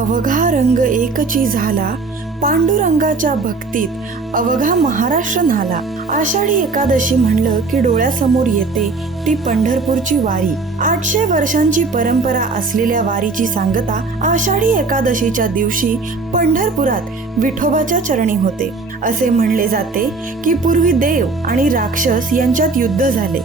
अवघा रंग एकची झाला. पांडुरंगाच्या भक्तीत अवघा महाराष्ट्र नाला आषाढी एकादशी म्हणलं की डोळ्यासमोर येते ती पंढरपूरची वारी. आठशे वर्षांची परंपरा असलेल्या वारीची सांगता आषाढी एकादशीच्या दिवशी पंढरपुरात विठोबाच्या चरणी होते. असे म्हणले जाते की पूर्वी देव आणि राक्षस यांच्यात युद्ध झाले.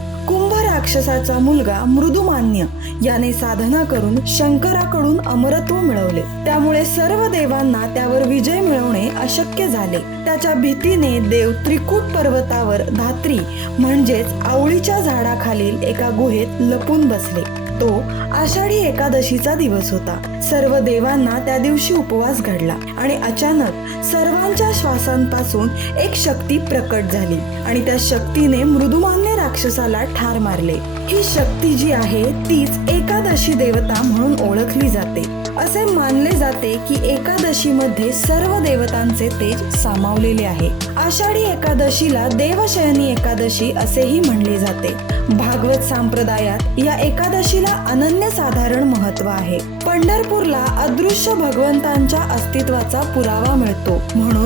राक्षसाचा मुलगा मृदुमान्य याने साधना करून शंकराकडून अमरत्व मिळवले. त्यामुळे सर्व देवांना त्यावर विजय मिळवणे अशक्य झाले. त्याच्या भीतीने देव त्रिकूट पर्वतावर धात्री म्हणजेच आवळीच्या झाडाखालील एका गुहेत लपून बसले. तो आषाढी एकादशीचा दिवस होता. सर्व देवांना त्या दिवशी उपवास घडला आणि अचानक सर्वांच्या श्वासांपासून एक शक्ती प्रकट झाली आणि त्या शक्तीने मृदुमान्य राक्षसाला ठार मारले. ही शक्ती जी आहे तीच एकादशी देवता म्हणून ओळखली जाते. असे मानले जाते की एकादशी मध्ये सर्व देवतांचे तेज सामावलेले आहे. आषाढी एकादशीला देवशयनी एकादशी असेही म्हणले जाते. भागवत संप्रदायात या एकादशीला अनन्य साधारण महत्त्व आहे. पंढरपूरला अदृश्य भगवंतांच्या अस्तित्वाचा पुरावा मिळतो. म्हणून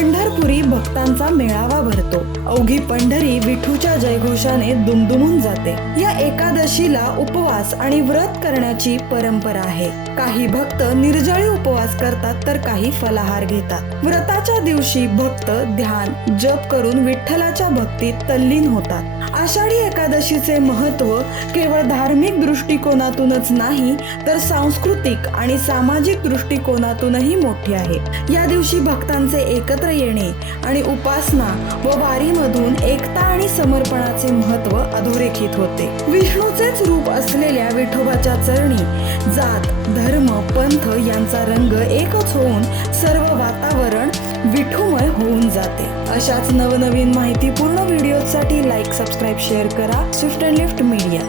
पंढरपुरी भक्तांचा मेळावा भरतो. अवघी पंढरी विठूच्या जयघोषाने दुमदुमून जाते. या एकादशीला उपवास आणि व्रत करण्याची परंपरा आहे. काही भक्त निर्जळी उपवास करतात तर काही फलाहार घेतात. व्रताच्या दिवशी भक्त ध्यान जप करून विठ्ठलाच्या भक्तीत तल्लीन होतात. आषाढी एकादशीचे महत्त्व केवळ धार्मिक दृष्टिकोनातूनच नाही तर सांस्कृतिक आणि सामाजिक दृष्टिकोनातूनही मोठे आहे. या दिवशी भक्तांचे एकत्र येणे आणि उपासना व वारीमधून एकता आणि समर्पणाचे महत्त्व अधोरेखित होते. विष्णूचेच रूप असलेल्या विठोबाच्या चरणी जात धर्म पंथ यांचा रंग एकच होऊन सर्व वातावरण विठू होऊन जाते. अशाच नवनवीन माहितीपूर्ण व्हिडिओसाठी लाईक सबस्क्राईब शेअर करा. Swift and Lift media